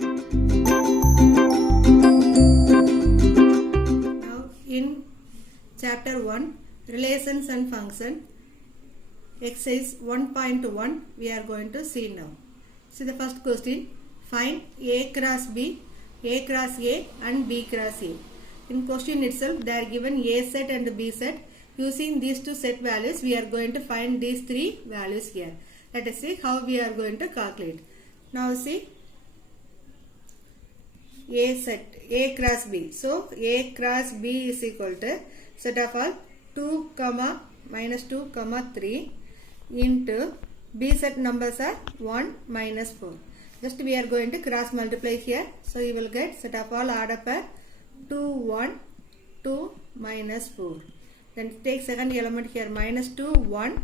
Now in chapter 1 relations and function exercise 1.1 we are going to see now. See the first question, find A cross B, A cross A and B cross A. In question itself they are given A set and B set. Using these two set values we are going to find these three values here. Let us see how we are going to calculate. Now see A set, A cross B. So A cross B is equal to set of all 2, minus 2, 3 into B set numbers are 1, minus 4. Just we are going to cross multiply here. So you will get set of all add up 2, 1, 2, minus 4. Then take second element here, minus 2, 1,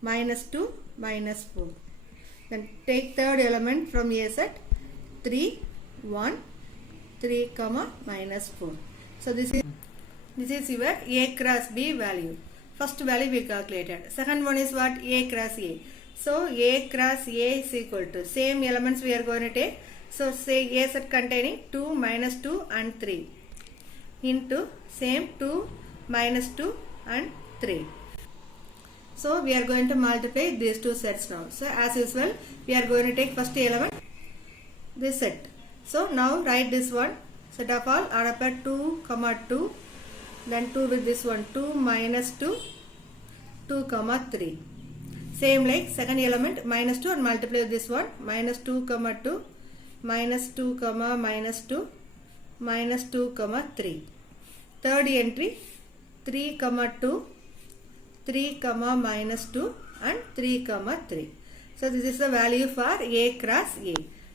minus 2, minus 4. Then take third element from A set, 3, 1, 3, minus 4. So this is your A cross B value. First value we calculated. Second one is what? A cross A. So A cross A is equal to same elements we are going to take. So say A set containing 2, minus 2 and 3 into same 2, minus 2 and 3. So we are going to multiply these two sets now. So as usual we are going to take first element this set. So now write this one, set of all add up 2, 2, then 2 with this one, 2, minus 2, 2, 3. Same like second element minus 2 and multiply with this one, minus 2, 2, minus 2, minus 2, minus 2, 3. Third entry 3, 2, 3, minus 2 and 3, 3. So this is the value for A cross A.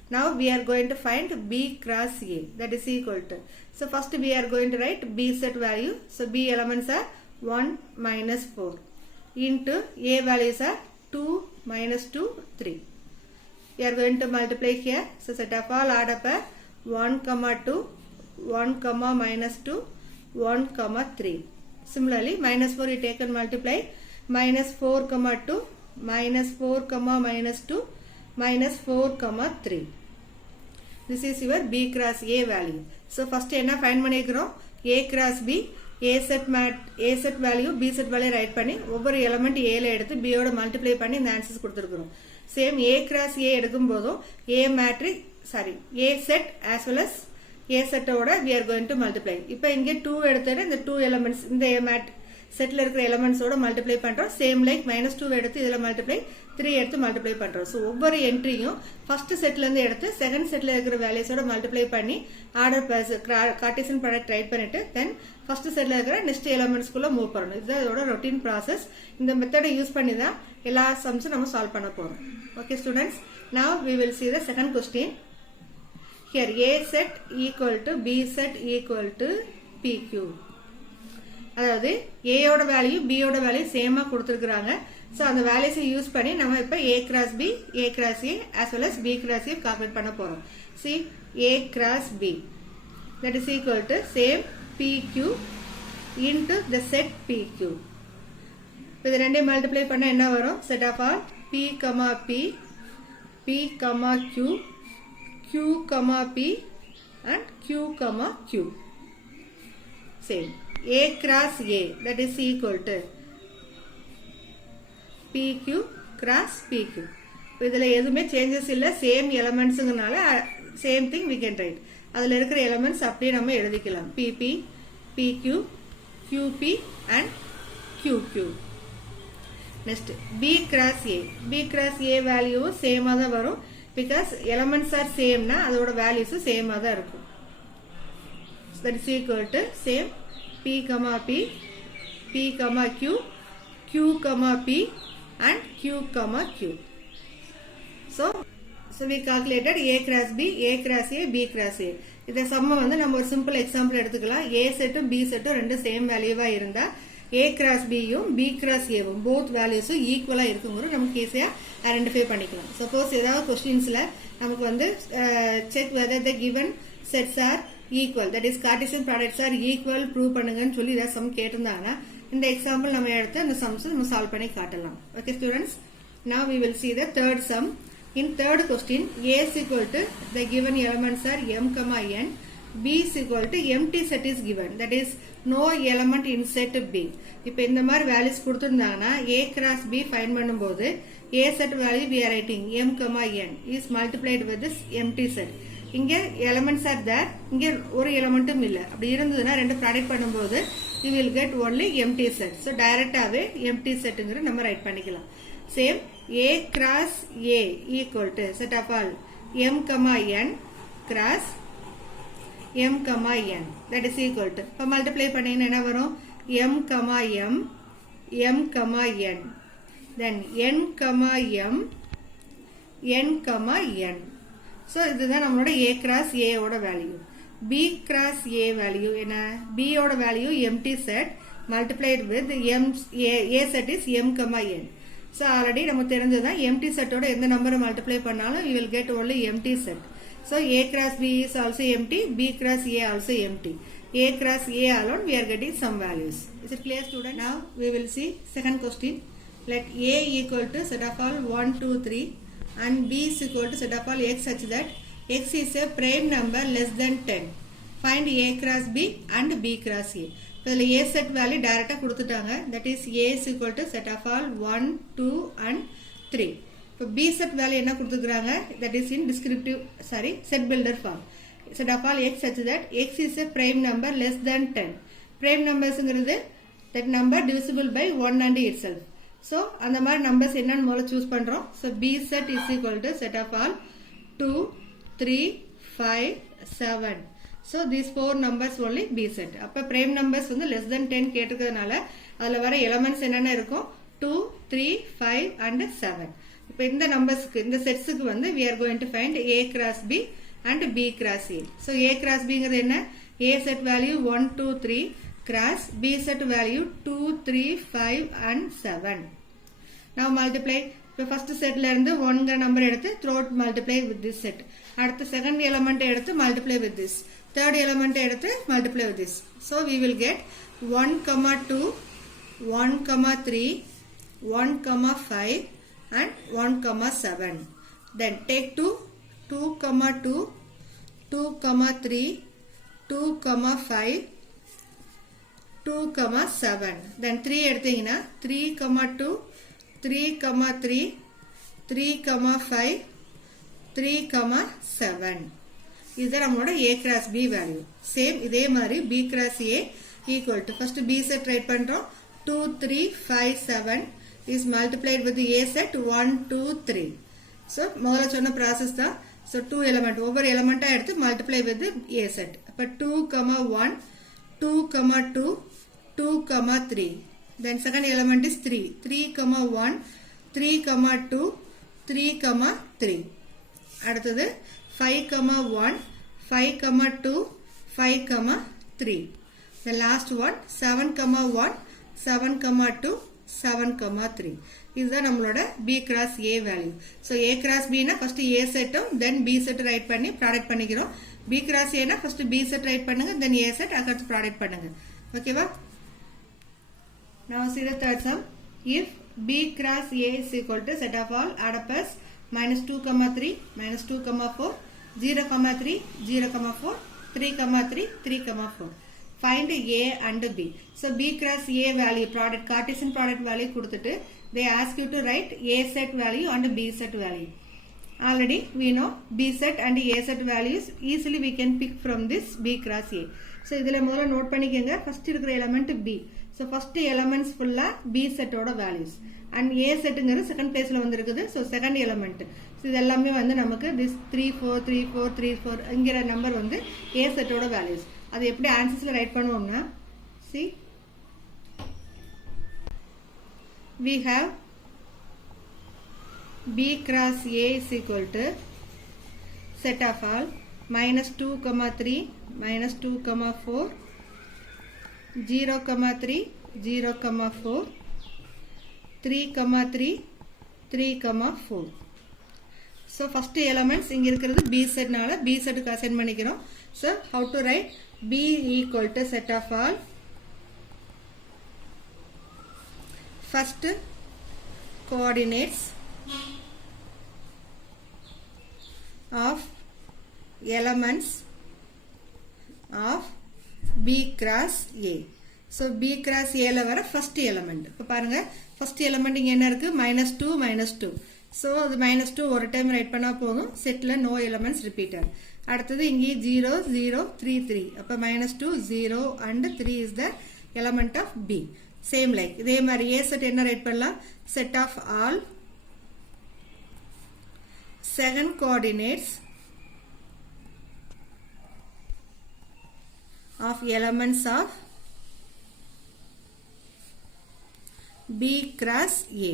Now we are going to find B cross A, that is equal to. So first we are going to write B set value. So B elements are 1, minus 4 into A values are 2, minus 2, 3. We are going to multiply here. So set of all add up 1, 2, 1, minus 2, 1, 3. Similarly minus 4 you take and multiply, minus 4, 2, minus 4, minus 2, minus 4, 3. This is your B cross A value. So first என்ன find பண்ணிக்கிறோம்? A cross B, A set value, B set value write பண்ணி ஒவ்வொரு element A ல எடுத்து B ஓட multiply பண்ணி இந்த answers கொடுத்திருக்கிறோம். Same A cross A எடுக்கும் போதும் A set as well as A set ஓட we are going to multiply. இப்போ இங்கே 2 எடுத்துட்டு இந்த 2 elements இந்த செட்ல இருக்கிற எலிமெண்ட்ஸ் ஓட மல்டிப்ளை பண்றோம். சேம் லைக் minus 2 எடுத்து இதல மல்டிப்ளை 3 எடுத்து மல்டிப்ளை பண்றோம். சோ ஒவ்வொரு என்ட்ரியும் ஃபர்ஸ்ட் செட்ல இருந்து எடுத்து செகண்ட் செட்ல இருக்கிற வேல்யூஸ் ஓட மல்டிப்ளை பண்ணி ஆர்டர் கார்ட்டீசியன் ப்ராடக்ட் ரைட் பண்ணிட்டு தென் ஃபர்ஸ்ட் செட்ல இருக்கிற நெக்ஸ்ட் எலிமெண்ட்ஸ் குள்ள மூவ் பண்ணனும். இது அதோட ரொட்டீன் process. இந்த மெத்தடை யூஸ் பண்ணி தான் எல்லா சம்ஸ் நம்ம சால்வ் பண்ண போறோம். Okay students, now we will see the second question. Here A set equal to B set equal to PQ. அதாவது A ஓட வேல்யூ B ஓட வேல்யூ சேமா கொடுத்திருக்காங்க. சோ அந்த வேல்யூஸை யூஸ் பண்ணி நம்ம இப்ப A cross B, A cross A as well as B cross A calculate பண்ண போறோம். See A cross B that is equal to same PQ into the set PQ. இது ரெண்டையும் மல்டிப்ளை பண்ணா என்ன வரும்? Set of all P, P, Q, Q, P and Q, Q. Same. A cross A that is equal to PQ cross PQ. இதில எதுமே changes இல்ல, same elementsங்கனால same thing we can write. அதில இருக்கிற elements அப்படியே நம்ம எழுதிக்கலாம். PP, PQ, QP and QQ. Next B cross A. B cross A value same ஆ தான் வரும் because elements are same னா அதோட values same ஆ தான் இருக்கும். So that is equal to same P, P, Q, Q, P and Q, Q. So we calculated A cross B, A cross A, B cross A. இந்த சம்ம வந்து நம்ம ஒரு simple example எடுத்துக்கலாம். A செட்டும் B செட்டும் ரெண்டு சேம் வேல்யூவா இருந்தா A cross B யும் B cross A வும் both values ஈக்குவலா இருக்குங்கிறது நமக்கு ஈஸியா ஐடென்டிஃபை பண்ணிக்கலாம். சப்போஸ் ஏதாவது क्वेश्चंसல நமக்கு வந்து check whether the given sets are equal, that is Cartesian products are equal prove பண்ணுங்கன்னு சொல்லி ஏதாவது சம் கேட்டிருந்தாங்கன்னா இந்த எக்ஸாம்பிள் நம்ம எடுத்து அந்த சம்ஸ் நம்ம சால்வ் பண்ணி காட்டலாம். Okay students, now we will see the third sum. In third question, A is equal to the given elements are m comma n, B is equal to empty set is given, that is no element in set B. இப்போ இந்த மாதிரி values கொடுத்திருந்தாங்கன்னா A cross B find பண்ணும்போது A set value we are writing m comma n is multiplied with this empty set. இங்க elements are there, இங்க ஒரு எலிமெண்ட்டும் இல்ல. அப்படி இருந்ததுன்னா ரெண்டு ப்ராடக்ட் பண்ணும்போது you will get only empty set. So டைரக்டாவே empty setங்கற நம்ம ரைட் பண்ணிக்கலாம். Same A cross A equal to set of all m comma n cross m comma n, that is equal to, இப்போ மல்டிப்ளை பண்ணீங்கன்னா என்ன வரும், m comma m, m comma n, then n comma m, n comma n. So இதுதான் நம்மளோட A cross A ஓட value. B cross A value என்ன, B ஓட value empty set multiplied with m, A set is m comma n. So already நமக்கு தெரிஞ்சதுதான் empty set ஓட எந்த நம்பரை மல்டிப்ளை பண்ணாலும் you will get only empty set. So A cross B is also empty, B cross A also empty. A cross A alone we are getting some values. Is it clear, student? Now we will see second question. Let A equal to set of all 1, 2, 3 and B is equal to set of all x such that x is a prime number less than 10. Find A cross B and B cross A. இதில் A set value டைரக்டா கொடுத்துட்டாங்க, that is A is equal to set of all 1, 2 and 3. இப்போ B set value என்ன கொடுத்துக்கிறாங்க, that is in descriptive, set builder form. Set of all x such that x is a prime number less than 10. Prime numbersங்கிறது that number divisible by 1 and itself. So அந்த மாதிரி numbers என்னன்னு முதல்ல choose பண்றோம். So B set is equal to set of all 2, 3, 5, 7. So these four numbers only B set. அப்ப prime numbers வந்து less than 10 கேட்டிருக்கிறதுனால அதுல வர elements என்னென்ன இருக்கும், 2, 3, 5 and 7. இப்போ இந்த நம்பர்ஸ்க்கு, இந்த செட்ஸ்க்கு வந்து we are going to find A cross B and B cross A. So A cross B ங்கிறது என்ன, A set value 1, 2, 3 cross B set value 2, 3, 5 and 7. Now multiply. இப்போ first setல இருந்து 1ங்கிற நம்பர் எடுத்து throughout multiply with this set. அடுத்து second element எடுத்து multiply with this. Third element எடுத்து multiply with this. So we will get 1, 2, 1, 3, 1, 5 and 1, 7. Then take 2, 2, 2, 2, 3, 2, 5, 2, 7. Then 3 எடுத்தீங்கன்னா 3, 2, 3, 3, 3, 5, 3, 7. இதுதான் நம்மளோட A cross B value. Same இதே மாதிரி B cross A equal to, first B set right பண்றோம், 2, 3, 5, 7 is multiplied with the A set 1, 2, 3. So முதல்ல சொன்ன process தான். So 2 element, ஒவ்வொரு எலிமெண்டா எடுத்து multiply with the A set. அப்ப 2, 1, 2, 2, 2, 3. Then second element is 3, 3, 1, 3, 2, 3, 3. அடுத்தது 5, 1, 5, 2, 5, 3. The last one 7, 1, 7, 2, 7, 3. இதுதான் நம்மளோட B cross A value. So A cross B na first A set then B set write பண்ணி product பண்ணிக்கிறோம். B cross A na first B set write பண்ணுங்க, then A set அடுத்து product பண்ணுங்க. ஓகேவா? Now see the third sum. If B cross A is equal to set of all add up as -2, 3, -2, 4, 0, 3, 0, 4, 3, 3, 3, 4. Find A and B. So B cross A value product, Cartesian product value கொடுத்துட்டு they ask you to write A set value and B set value. Already we know B set and A set values easily we can pick from this B cross A. So இதுல முதல்ல நோட் பண்ணிக்கங்க, first இருக்கிற element B. So first elements full B set ஓட values and A setங்கிறது second placeல வந்திருக்குது. So second element. So இது எல்லாமே வந்து நமக்கு this 3, 4, 3, 4, 3, 4 இங்கிற நம்பர் வந்து A set ஓட values. அது எப்படி ஆன்சர்ஸ்ல ரைட் பண்ணுவோம்னா, see we have B cross A is equal to set of all -2, 3, -2, 4, 0, 3, 0, 4, 3, 3, 3, 4. So first elements இங்க இருக்கிறது B set நால B set க்கு அசைன் பண்ணிக்கிறோம். So how to write B equal to set of all first coordinates of elements of B cross A. So B cross A ல வர first element. இப்போ பாருங்க first element இங்க என்ன இருக்கு -2 -2. So அது -2 ஒரு டைம் ரைட் பண்ணா போதும். செட்ல no elements repeated. அடுத்தது இங்கே 0 0 3 3. அப்ப -2 0 and 3 is the element of B. Same like இதே மாதிரி A set என்ன ரைட் பண்ணலாம்? Set of all second coordinates of elements of B cross A,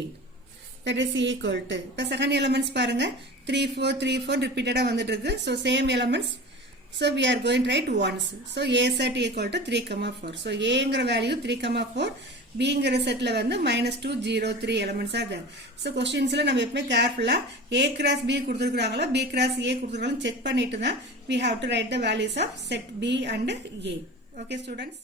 that is equal to இப்போ second elements பாருங்க 3 4 3 4 repeated வந்துட்டு இருக்கு. So same elements, so we are going to write ones. So A set equal to 3 4. So A ங்கிற value 3 4, B ங்கிற setல வந்து -2 0 3 elements are there. So questionsல நம்ம எப்பவுமே carefully A cross B கொடுத்திருக்காங்களா B cross A கொடுத்திருக்காங்களா செக் பண்ணிட்டு தான் we have to write the values of set B and A. Okay students.